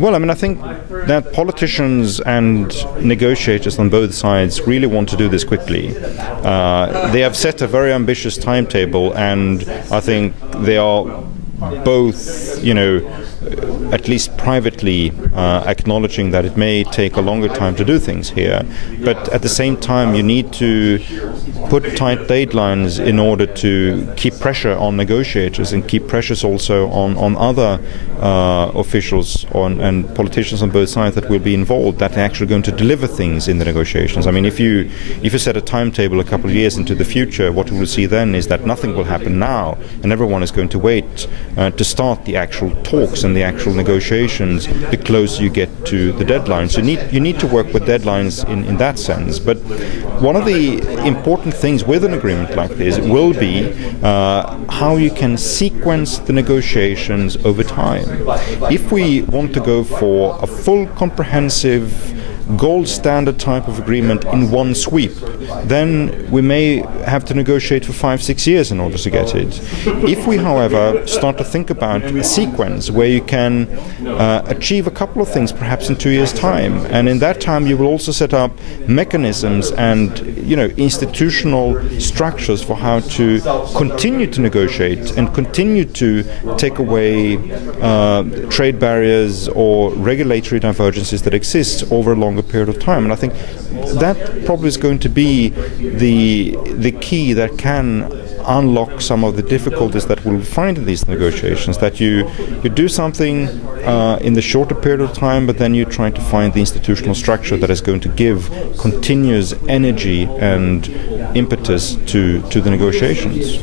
Well, I mean, I think that politicians and negotiators on both sides really want to do this quickly. They have set a very ambitious timetable, and I think they are both, at least privately acknowledging that it may take a longer time to do things here. But at the same time, you need to put tight deadlines in order to keep pressure on negotiators and keep pressures also on other officials and politicians on both sides that will be involved, that are actually going to deliver things in the negotiations. I mean, if you set a timetable a couple of years into the future, what we will see then is that nothing will happen now, and everyone is going to wait to start the actual talks and the actual negotiations the closer you get to the deadlines. You need to work with deadlines in that sense. But one of the important things with an agreement like this will be how you can sequence the negotiations over time. If we want to go for a full, comprehensive, gold standard type of agreement in one sweep, then we may have to negotiate for 5-6 years in order to get it. If we, however, start to think about a sequence where you can achieve a couple of things perhaps in 2 years' time, and in that time you will also set up mechanisms and institutional structures for how to continue to negotiate and continue to take away trade barriers or regulatory divergences that exist over a longer period of time. And I think that probably is going to be the key that can unlock some of the difficulties that we'll find in these negotiations, that you do something in the shorter period of time, but then you try to find the institutional structure that is going to give continuous energy and impetus to the negotiations.